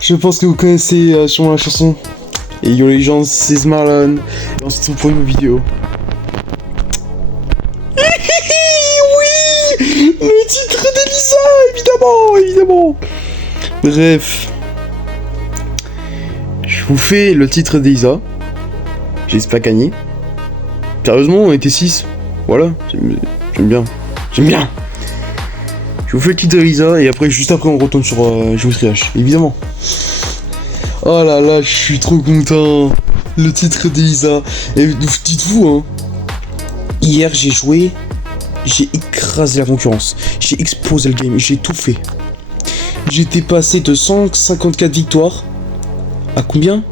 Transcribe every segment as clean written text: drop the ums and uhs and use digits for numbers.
Je pense que vous connaissez sûrement la chanson. Et yo les gens, c'est Marlon. Et on se retrouve pour une nouvelle vidéo. Oui, le titre d'Elisa, évidemment. Bref. Je vous fais le titre d'Elisa. J'espère gagner. Sérieusement, on était 6. Voilà, j'aime bien. Je vous fais le titre d'Elisa et après, juste après, on retourne sur Geometry évidemment. Oh là là, je suis trop content. Le titre d'Elisa. Et dites-vous, hein. Hier, j'ai joué. J'ai écrasé la concurrence. J'ai explosé le game. J'ai tout fait. J'étais passé de 154 victoires à combien?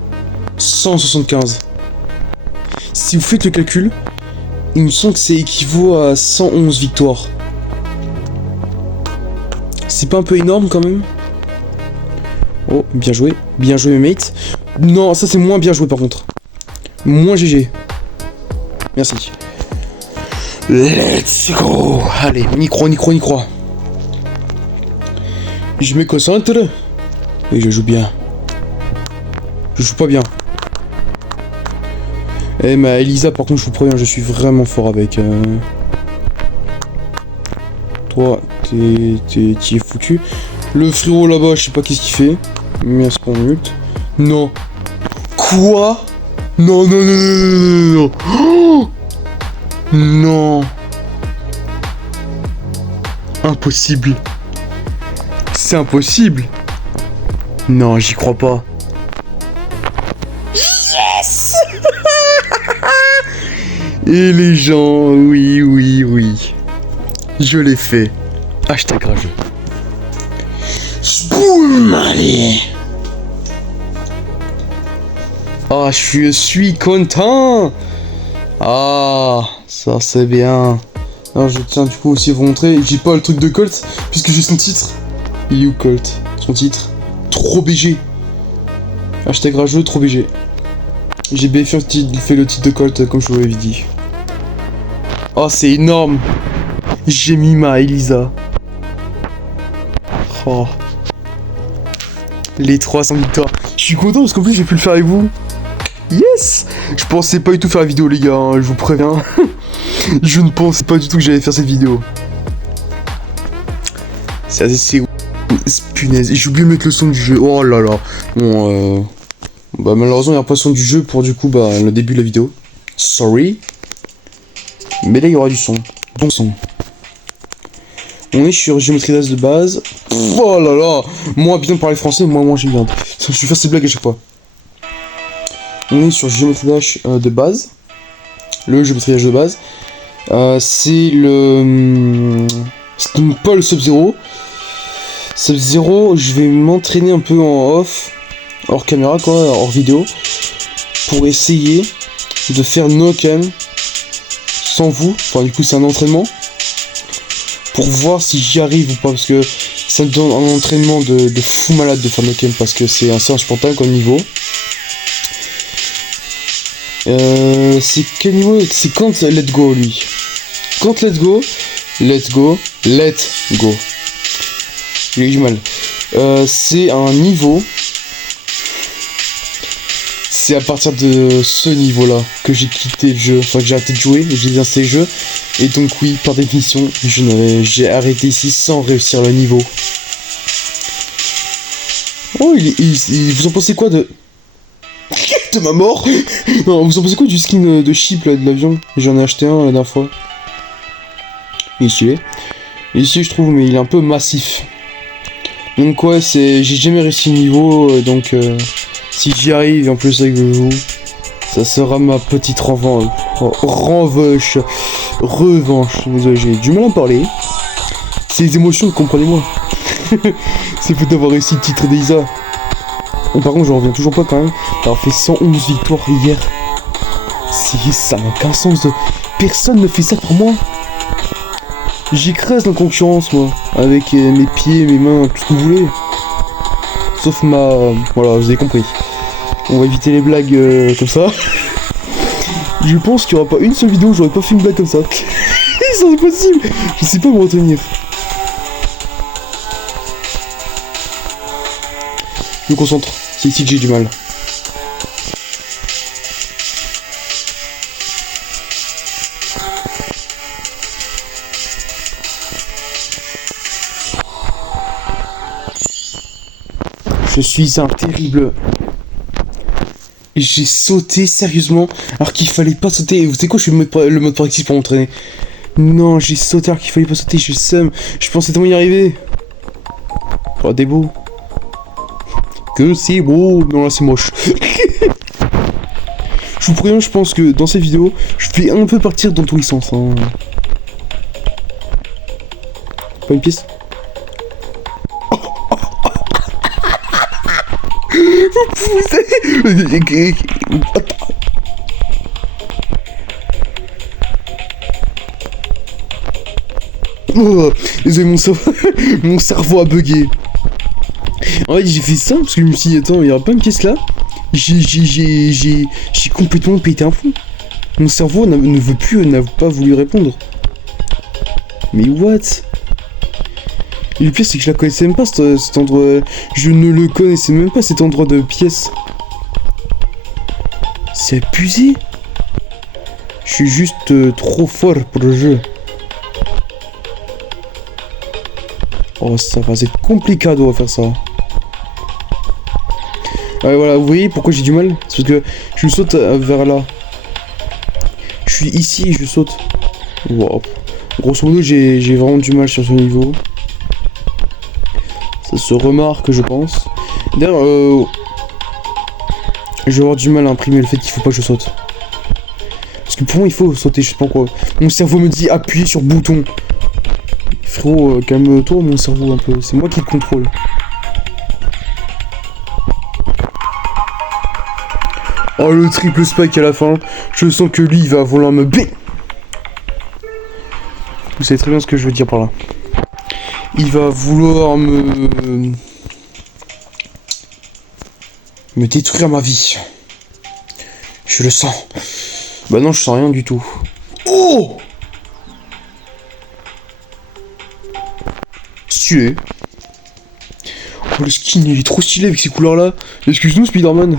175. Si vous faites le calcul, il me semble que c'est équivaut à 111 victoires. C'est pas un peu énorme quand même? Oh, bien joué mes mates. Non, ça c'est moins bien joué par contre. Moins GG. Merci. Let's go. Allez, on y croit. Je me concentre. Et je joue bien. Je joue pas bien. Eh mais Elisa par contre je vous préviens, je suis vraiment fort avec. Toi, t'y es foutu. Le frérot là-bas, je sais pas qu'est-ce qu'il fait. Mais c'est qu'on mute. Non. Quoi? Non. Oh non. Impossible. C'est impossible. Non, j'y crois pas. Yes. Et les gens, oui. Je l'ai fait. Hashtag rageux. Boum, allez. Ah, je suis content. Ah, ça c'est bien. Alors je tiens du coup aussi à vous montrer. J'ai pas le truc de Colt, puisque j'ai son titre. Il est où Colt? Son titre. Trop BG. Hashtag rageux, trop BG. J'ai bien fait le titre de Colt comme je vous l'avais dit. Oh, c'est énorme. J'ai mis ma Elisa. Oh. Les 300 victoires. Je suis content parce qu'en plus j'ai pu le faire avec vous. Yes. Je pensais pas du tout faire la vidéo les gars, hein, je vous préviens. Je ne pensais pas du tout que j'allais faire cette vidéo. C'est assez... Punaise. Et j'ai oublié de mettre le son du jeu. Oh là là. Bon, bah malheureusement il n'y a pas le son du jeu pour du coup bah le début de la vidéo. Sorry. Mais là il y aura du son. Bon son. On est sur Geometry Dash de base. Oh là là. Moi bien parler français, moi j'aime bien. Je suis faire ces blagues à chaque fois. On est sur Geometry Dash de base. Le Geometry Dash de base. C'est le... C'est pas le Sub-Zero. Sub-Zero, je vais m'entraîner un peu en off. Hors caméra quoi, hors vidéo. Pour essayer de faire Noken sans vous. Enfin du coup c'est un entraînement. Pour voir si j'y arrive ou pas, parce que ça me donne un entraînement de fou malade de faire Noken, parce que c'est assez insupportable comme niveau. C'est quel niveau? C'est quand Let's Go lui. Quand Let's Go. J'ai eu du mal. C'est un niveau. C'est à partir de ce niveau-là que j'ai quitté le jeu, enfin que j'ai arrêté de jouer, j'ai désinstallé le jeu. Et donc oui, par définition, j'ai arrêté ici sans réussir le niveau. Oh, vous en pensez quoi de... de ma mort? Non, vous en pensez quoi du skin de Chip là, de l'avion? J'en ai acheté un la dernière fois. Il est stylé. Ici je trouve, mais il est un peu massif. Donc ouais, j'ai jamais réussi le niveau, donc si j'y arrive en plus avec vous, ça sera ma petite revanche. Désolé, j'ai du mal à en parler. C'est les émotions, comprenez-moi. C'est peut d'avoir réussi le titre d'Elisa. Bon, par contre, je reviens toujours pas quand même d'avoir fait 111 victoires hier. Ça n'a aucun sens. Personne ne fait ça pour moi. J'écrase la concurrence, moi, avec mes pieds, mes mains, tout ce que vous voulez. Sauf ma... Voilà, vous avez compris. On va éviter les blagues comme ça. Je pense qu'il n'y aura pas une seule vidéo où j'aurais pas fait une blague comme ça. C'est impossible. Je sais pas me retenir. Je me concentre. C'est ici que j'ai du mal. Je suis un terrible... J'ai sauté sérieusement alors qu'il fallait pas sauter. Vous savez quoi, je fais le mode praxis pour m'entraîner. Non, j'ai sauté alors qu'il fallait pas sauter, je suis seum. Je pensais tellement y arriver. Oh, des beaux. Que c'est beau. Non, là c'est moche. Je vous préviens, je pense que dans cette vidéo, je vais un peu partir dans tous les sens. Hein. Pas une pièce. Oh, désolé, mon cerveau a bugué. En fait, j'ai fait ça parce que je me suis dit, attends, il y aura pas une pièce là. J'ai complètement pété un fond. Mon cerveau ne veut plus, n'a pas voulu répondre. Mais what? Et le pire, c'est que je la connaissais même pas, cet endroit. Je ne le connaissais même pas, cet endroit de pièce. C'est abusé. Je suis juste trop fort pour le jeu. Oh, ça va être compliqué de refaire ça. Ouais, voilà, vous voyez pourquoi j'ai du mal? C'est parce que je saute vers là. Je suis ici et je saute. Wow. Grosso modo, j'ai vraiment du mal sur ce niveau. Ça se remarque, je pense. D'ailleurs, je vais avoir du mal à imprimer le fait qu'il faut pas que je saute. Parce que pour moi, il faut sauter, je sais pas quoi. Mon cerveau me dit appuyer sur bouton. Frérot, calme-toi, mon cerveau, un peu. C'est moi qui le contrôle. Oh, le triple spike à la fin. Je sens que lui, il va vouloir me b. Vous savez très bien ce que je veux dire par là. Il va vouloir me détruire ma vie. Je le sens. Bah non, je sens rien du tout. Oh! Stylé. Oh, le skin, il est trop stylé avec ces couleurs-là. Excuse-nous, Spider-Man.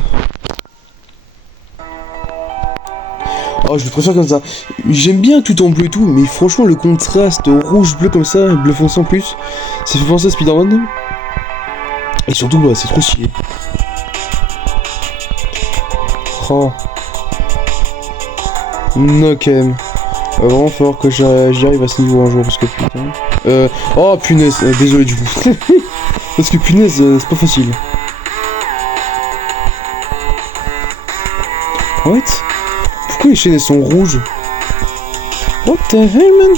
Oh, je le préfère comme ça. J'aime bien tout en bleu et tout, mais franchement, le contraste rouge-bleu comme ça, bleu foncé en plus, ça fait penser à Spider-Man. Et surtout, bah, c'est trop stylé. Oh. Non, quand même. Va vraiment falloir que j'y arrive à ce niveau un jour, parce que putain... Oh, punaise, désolé du coup. Parce que punaise, c'est pas facile. What? Pourquoi les chaînes elles sont rouges? What the hell, man?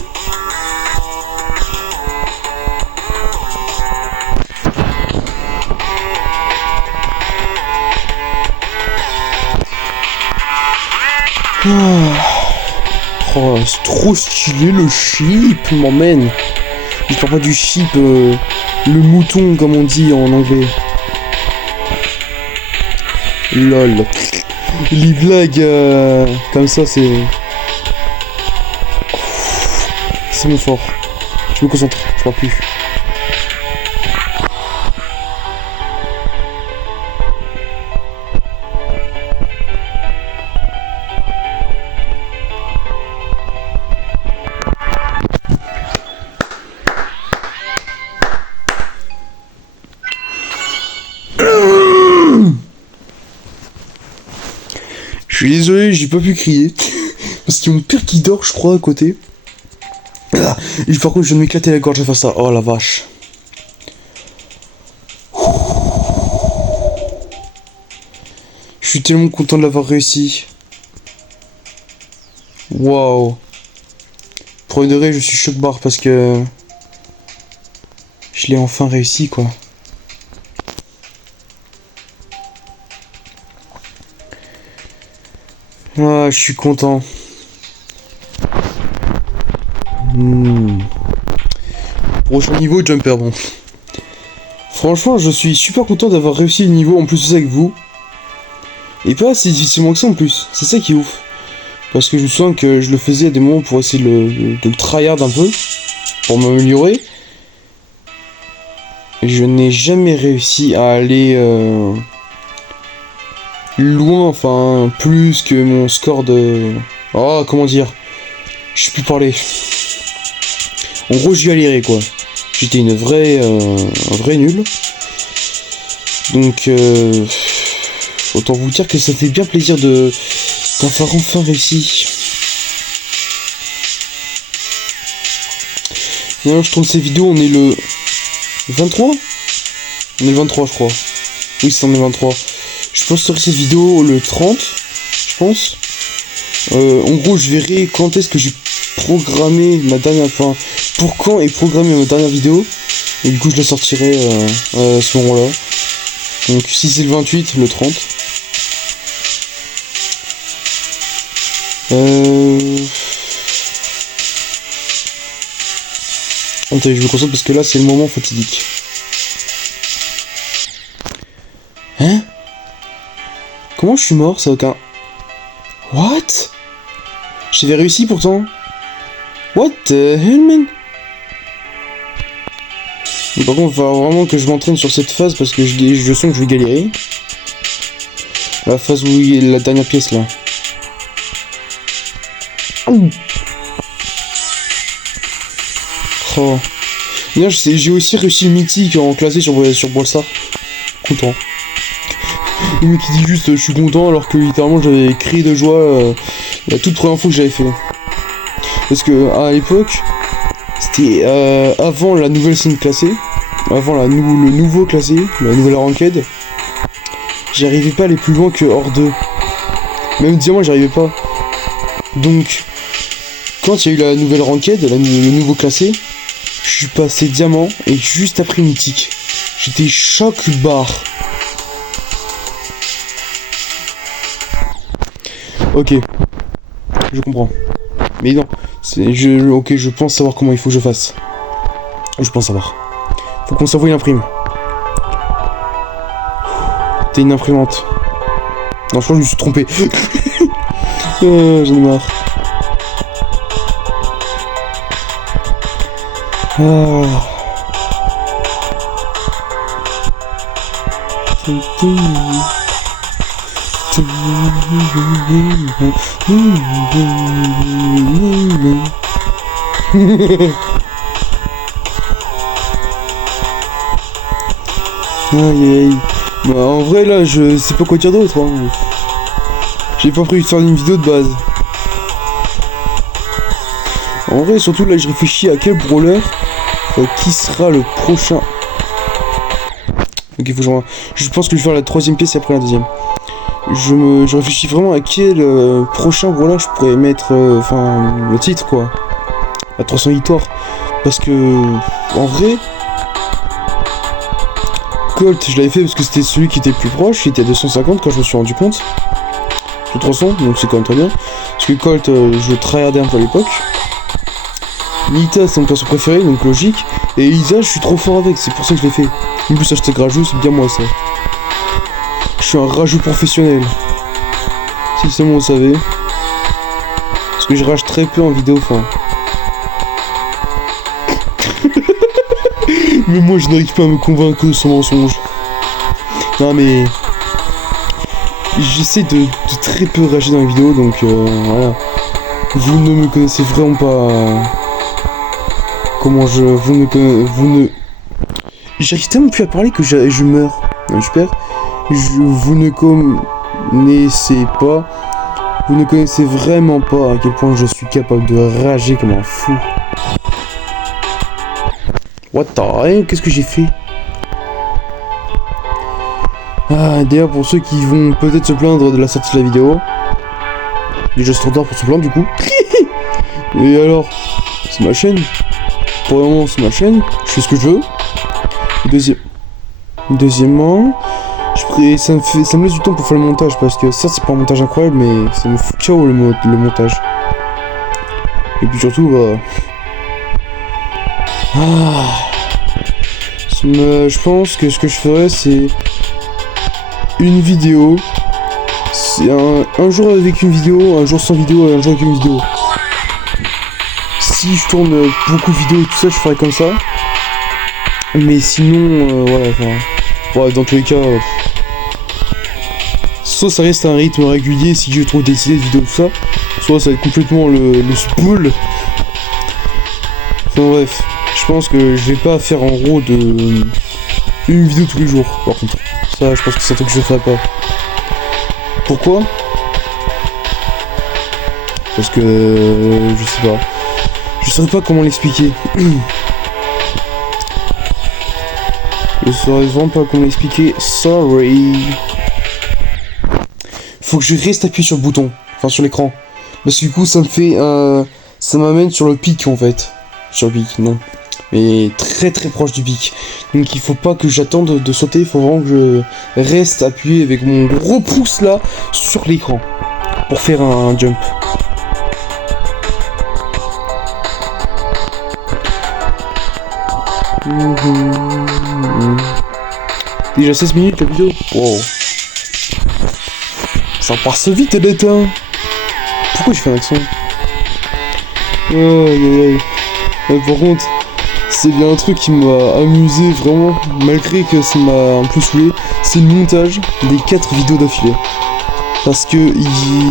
Oh, c'est trop stylé le sheep, m'emmène. Je parle pas du sheep, le mouton comme on dit en anglais. Lol. Les blagues comme ça, c'est mon fort. Je me concentre, je parle plus. Je suis désolé, j'ai pas pu crier. Parce qu'il y a mon père qui dort, je crois, à côté. Et par contre, je viens de m'éclater la gorge à faire ça. Oh la vache. Je suis tellement content de l'avoir réussi. Waouh. Pour une durée, je suis choc-barre parce que... je l'ai enfin réussi, quoi. Ah, je suis content. Prochain niveau, jumper, bon. Franchement, je suis super content d'avoir réussi le niveau en plus de ça avec vous. Et pas si difficilement que ça en plus. C'est ça qui est ouf. Parce que je me souviens que je le faisais à des moments pour essayer de le tryhard un peu. Pour m'améliorer. je n'ai jamais réussi à aller loin, enfin plus que mon score de... Oh, comment dire? Je sais plus parler. En gros, j'y galérais quoi. J'étais un vrai nul. Donc, autant vous dire que ça fait bien plaisir d'avoir enfin réussi. D'ailleurs, je tourne ces vidéos, on est le 23 ? On est le 23, je crois. Oui, c'est on est le 23. Je posterai cette vidéo le 30, je pense. En gros, je verrai quand est-ce que j'ai programmé ma dernière... Enfin, pour quand est programmée ma dernière vidéo. Et du coup, je la sortirai à ce moment-là. Donc, si c'est le 28, le 30. Attendez, je me concentre parce que là, c'est le moment fatidique. Hein? Comment je suis mort? Ça n'a aucun... What? J'avais réussi pourtant. What the hell, man? Mais par contre, il va vraiment que je m'entraîne sur cette phase parce que je sens que je vais galérer. La phase où il y a la dernière pièce là. Oh. D'ailleurs, j'ai aussi réussi le mythique en classé sur Brawl. Content. Le mec qui dit juste je suis content alors que littéralement j'avais crié de joie la toute première fois que j'avais fait. Parce que à l'époque, c'était avant la nouvelle scène classée, avant le nouveau classé, la nouvelle ranked, j'arrivais pas à aller plus loin que hors 2. Même diamant j'arrivais pas. Donc quand il y a eu la nouvelle ranked, le nouveau classé, je suis passé diamant et juste après mythique. J'étais choc barre. Ok, je comprends. Mais non, ok, je pense savoir comment il faut que je fasse. Je pense savoir. Faut qu'on s'envoie une imprime. T'es une imprimante. Non, je crois que je me suis trompé. J'en ai marre. Aïe aïe. Bah en vrai là je sais pas quoi dire d'autre hein. J'ai pas prévu de faire une vidéo de base. En vrai surtout là je réfléchis à quel brawler qui sera le prochain. Ok, faut que je pense que je vais faire la troisième pièce et après la deuxième. Je réfléchis vraiment à quel prochain brawler je pourrais mettre le titre quoi. À 300 victoires. Parce que en vrai Colt je l'avais fait parce que c'était celui qui était le plus proche, il était à 250 quand je me suis rendu compte. Sur 300, donc c'est quand même très bien. Parce que Colt je le tryhardais un peu à l'époque. Nita c'est mon perso préféré, donc logique. Et Isa je suis trop fort avec, c'est pour ça que je l'ai fait. En plus acheter rageux, c'est bien moi ça. Je suis un rageux professionnel. Si seulement vous savez. Parce que je rage très peu en vidéo, enfin. Mais moi je n'arrive pas à me convaincre de son mensonge. Non mais... J'essaie de très peu rager dans les vidéos, donc voilà. Vous ne me connaissez vraiment pas... Comment je... Vous ne... J'arrive tellement plus à parler que je meurs. Non, je perds. Vous ne connaissez pas... Vous ne connaissez vraiment pas à quel point je suis capable de rager comme un fou. What the hell? Qu'est-ce que j'ai fait? Ah, d'ailleurs, pour ceux qui vont peut-être se plaindre de la sortie de la vidéo, déjà c'est trop tard pour se plaindre du coup. Et alors, c'est ma chaîne. Pour le moment, c'est ma chaîne. Je fais ce que je veux. Deuxièmement, ça me laisse du temps pour faire le montage parce que certes c'est pas un montage incroyable, mais ça me fout KO le montage. Et puis surtout, je pense que ce que je ferais, c'est une vidéo. C'est un jour avec une vidéo, un jour sans vidéo et un jour avec une vidéo. Si je tourne beaucoup de vidéos et tout ça, je ferais comme ça. Mais sinon, voilà, enfin... Ouais, dans tous les cas... soit ça reste un rythme régulier si je trouve des idées de vidéos, tout ça. Soit ça va être complètement le spool. Enfin bref, je pense que je vais pas faire en gros de... une vidéo tous les jours, par contre. Ça, je pense que c'est un truc que je ferai pas. Pourquoi? Parce que... je sais pas. Je saurais pas comment l'expliquer. Je saurais vraiment pas comment l'expliquer. Sorry. Faut que je reste appuyé sur le bouton. Enfin, sur l'écran. Parce que du coup, ça me fait... ça m'amène sur le pic, en fait. Sur le pic, non. Mais très très proche du pic. Donc il faut pas que j'attende de sauter. Il faut vraiment que je reste appuyé avec mon gros pouce, là, sur l'écran. Pour faire un jump. Déjà 16 minutes la vidéo. Wow. Ça passe vite les temps. Pourquoi je fais un accent? Par contre, c'est bien un truc qui m'a amusé vraiment, malgré que ça m'a un peu saoulé, c'est le montage des 4 vidéos d'affilée. Parce que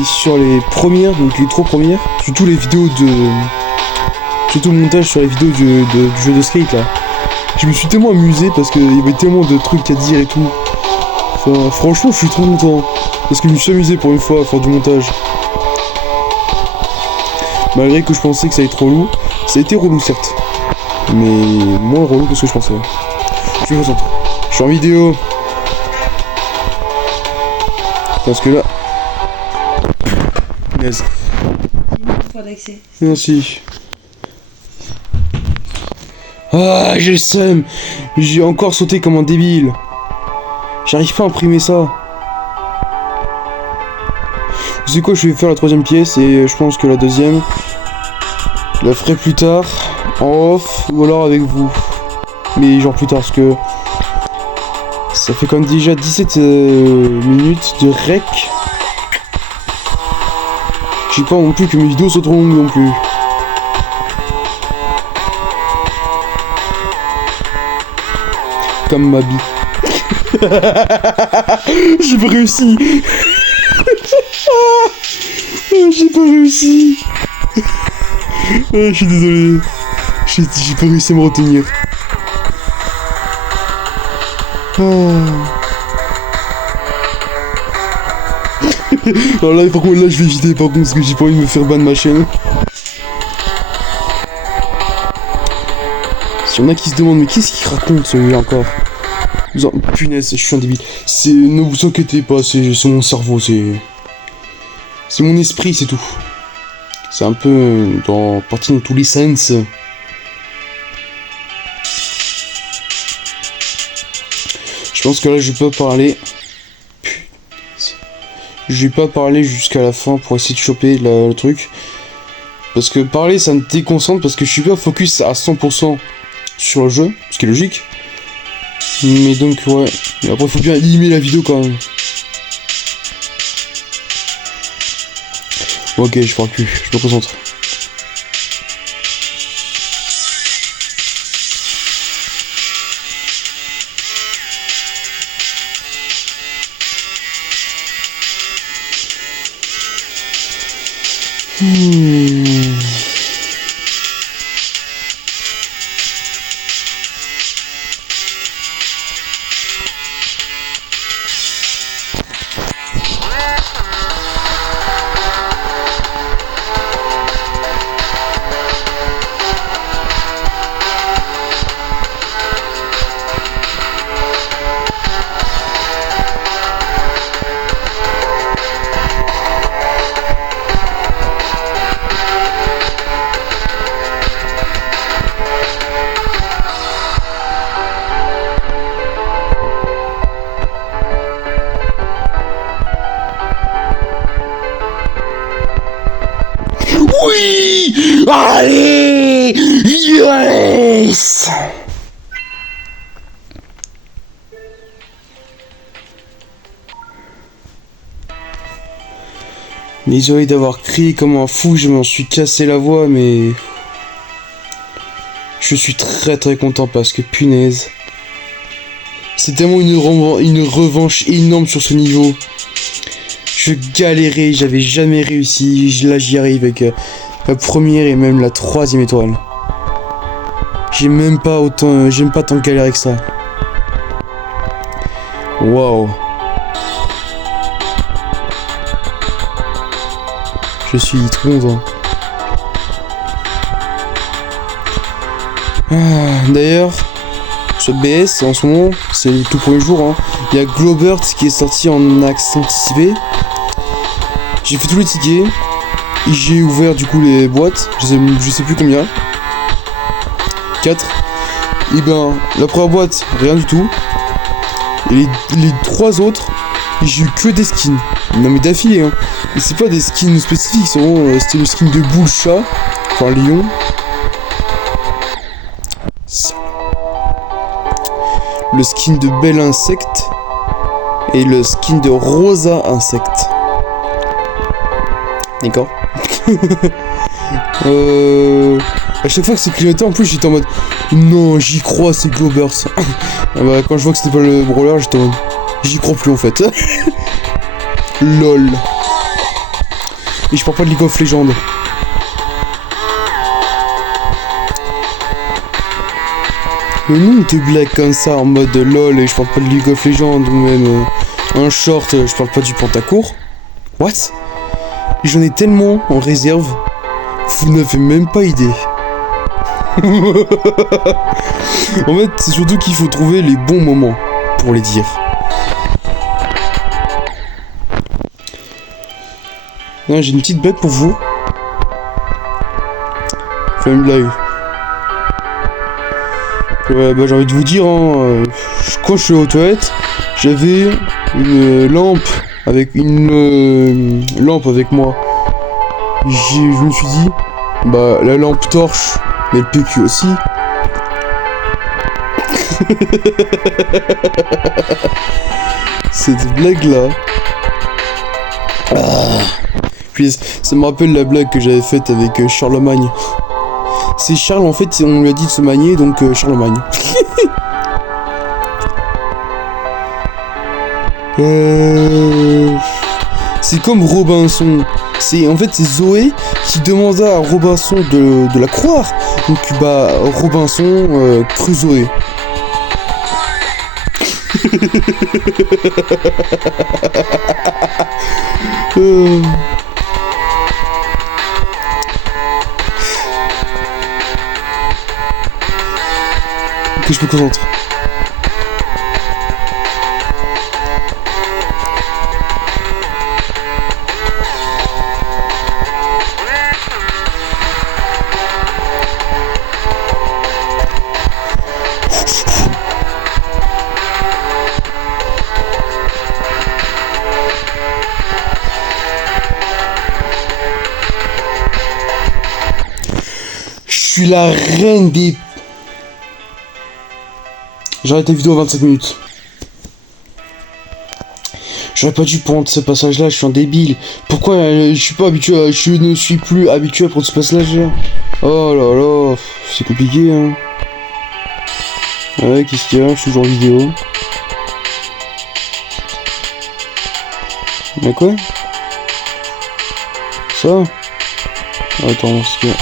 sur les premières, donc les 3 premières, surtout les vidéos de... surtout le montage sur les vidéos du jeu de skate là. Je me suis tellement amusé parce qu'il y avait tellement de trucs à dire et tout. Enfin, franchement, je suis trop content. Parce que je me suis amusé pour une fois à faire du montage. Malgré que je pensais que ça allait être relou. Ça a été relou certes. Mais moins relou que ce que je pensais. Je me concentre. Je suis en vidéo. Parce que là... Punaise. Merci. Ah, j'ai le seum. J'ai encore sauté comme un débile. J'arrive pas à imprimer ça. Vous savez quoi, je vais faire la 3ème pièce et je pense que la 2ème, je la ferai plus tard, en off, ou alors avec vous. Mais genre plus tard, parce que ça fait quand même déjà 17 minutes de rec. J'ai pas non plus que mes vidéos soient trop longues non plus. Comme ma bille. J'ai pas réussi. J'ai pas réussi. Je suis désolé. J'ai pas réussi à me retenir. Alors là, par contre, là, je vais éviter par contre, parce que j'ai pas envie de me faire ban ma chaîne. S'il y en a qui se demandent, mais qu'est-ce qu'il raconte celui-là encore? Punaise, je suis un débile. Ne vous inquiétez pas, c'est mon cerveau, c'est mon esprit, c'est tout. C'est un peu parti dans tous les sens. Je pense que là, je vais pas parler. Je vais pas parler jusqu'à la fin pour essayer de choper le truc. Parce que parler, ça me déconcentre parce que je suis pas focus à 100% sur le jeu, ce qui est logique. Mais donc, ouais. Mais après, faut bien animer la vidéo quand même. Ok, je parle plus, je me concentre. Oui! Allez! Yes! Désolé d'avoir crié comme un fou, je m'en suis cassé la voix, mais... Je Je suis très content parce que punaise. C'est tellement une revanche énorme sur ce niveau. Je galérais, j'avais jamais réussi. Là j'y arrive avec la première et même la 3e étoile. J'aime pas tant galérer que ça. Waouh. Je suis trop content. D'ailleurs, sur BS en ce moment, c'est le tout premier jour, hein. Il y a Globert qui est sorti en accès anticipé. J'ai fait tous les tickets. Et j'ai ouvert du coup les boîtes. Je sais plus combien. 4. Et ben, la première boîte, rien du tout. Et les 3 autres, j'ai eu que des skins. Non mais d'affilée, hein. Et c'est pas des skins spécifiques, c'est vraiment, c'était le skin de boule chat. Enfin, lion. Le skin de bel insecte. Et le skin de rosa insecte. D'accord. À chaque fois que c'est clignoté, en plus j'étais en mode non, j'y crois, c'est Globert. Bah, quand je vois que c'était pas le brawler, j'étais en mode j'y crois plus en fait. LOL. Et je parle pas de League of Legends. Mais non, te blague comme ça en mode LOL et je parle pas de League of Legends ou même un short, je parle pas du Pentacourt. What? J'en ai tellement en réserve, vous n'avez même pas idée. En fait, c'est surtout qu'il faut trouver les bons moments pour les dire. Non, j'ai une petite blague pour vous. Enfin, une blague. Ouais, bah j'ai envie de vous dire, hein, quand je suis aux toilettes, j'avais une lampe avec moi. Je me suis dit, bah la lampe torche, mais le PQ aussi. Cette blague là. Puis ça me rappelle la blague que j'avais faite avec Charlemagne. C'est Charles en fait, on lui a dit de se manier, donc Charlemagne. C'est comme Robinson. En fait c'est Zoé qui demanda à Robinson de la croire. Donc bah Robinson crut Zoé. Que je me concentre. Je suis la reine des... J'arrête la vidéo à 25 minutes. J'aurais pas dû prendre ce passage-là, je suis un débile. Pourquoi je suis pas habitué je ne suis plus habitué à prendre ce passage-là. Oh là là, c'est compliqué, hein. Ouais, qu'est-ce qu'il y a? Je suis toujours en vidéo. Mais quoi? Ça? Attends, ce qu'il y a.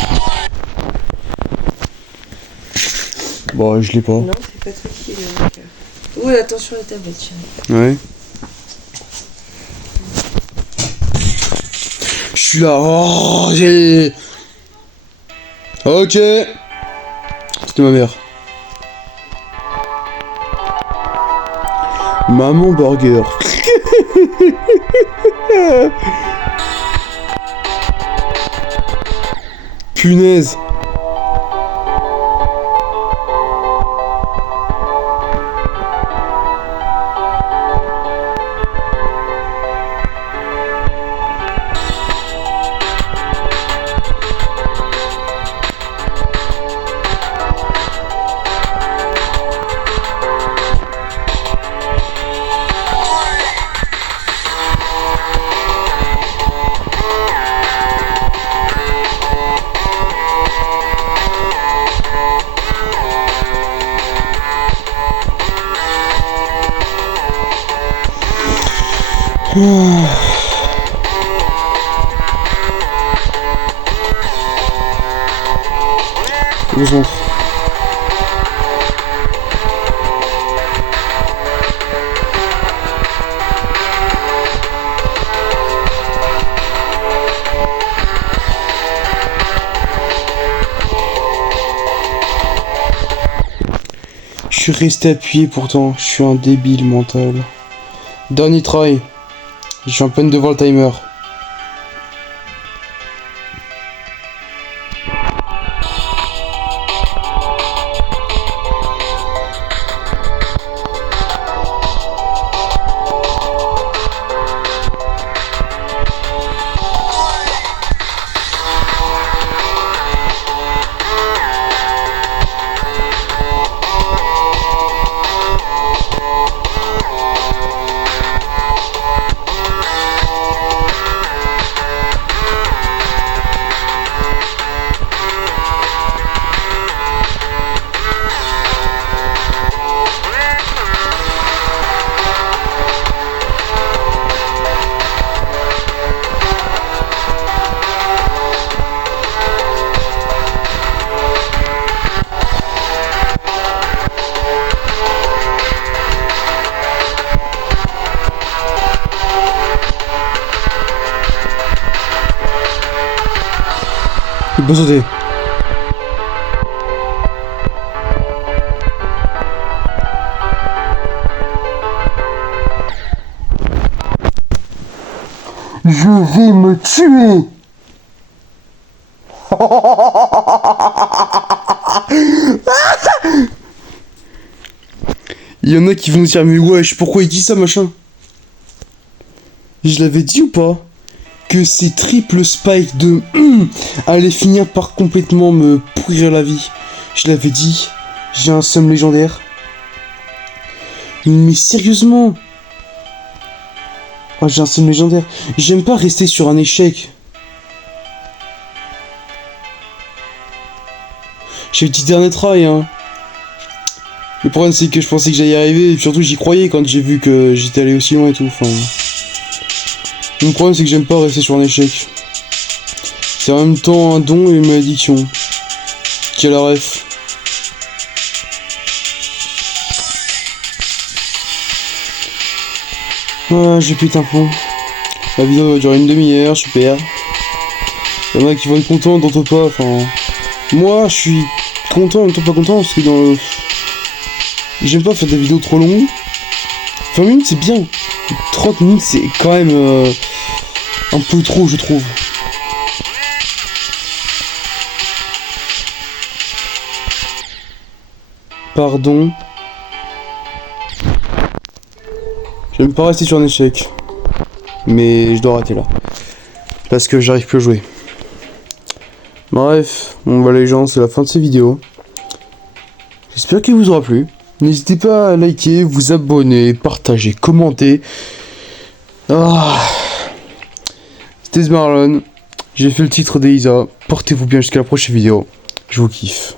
Bon, je l'ai pas. Non, c'est pas toi qui l'as. Oui, attention à la tablette, chérie. Ouais. Je suis là. Oh, j'ai... Ok. C'était ma mère. Maman Burger. Punaise. Au centre. Je suis resté appuyé pourtant, je suis un débile mental. Dernier try. Je suis en peine de voir le timer. Il peut sauter. Je vais me tuer. Il y en a qui vont dire mais wesh, pourquoi il dit ça machin? Je l'avais dit ou pas? Que ces triple spikes de allaient finir par complètement me pourrir la vie. Je l'avais dit, j'ai un seum légendaire. Mais sérieusement. Ah, j'ai un seum légendaire. J'aime pas rester sur un échec. J'ai le petit dernier try, hein. Le problème c'est que je pensais que j'allais y arriver, et surtout j'y croyais quand j'ai vu que j'étais allé aussi loin et tout, enfin... Le problème c'est que j'aime pas rester sur un échec. C'est en même temps un don et une malédiction. Quelle ref. Ah, j'ai pété un plomb. La vidéo va durer une demi-heure, super. Il y en a qui vont être contents, d'autres pas, enfin... Moi, je suis content, en même temps pas content, parce que dans le... J'aime pas faire des vidéos trop longues. 20 minutes, c'est bien. 30 minutes, c'est quand même... un peu trop, je trouve. Pardon. J'aime pas rester sur un échec. Mais je dois arrêter là. Parce que j'arrive plus à jouer. Bref, bon bah les gens, c'est la fin de cette vidéo. J'espère qu'il vous aura plu. N'hésitez pas à liker, vous abonner, partager, commenter. Ah. C'était Marlon. J'ai fait le titre d'Elisa. Portez-vous bien jusqu'à la prochaine vidéo. Je vous kiffe.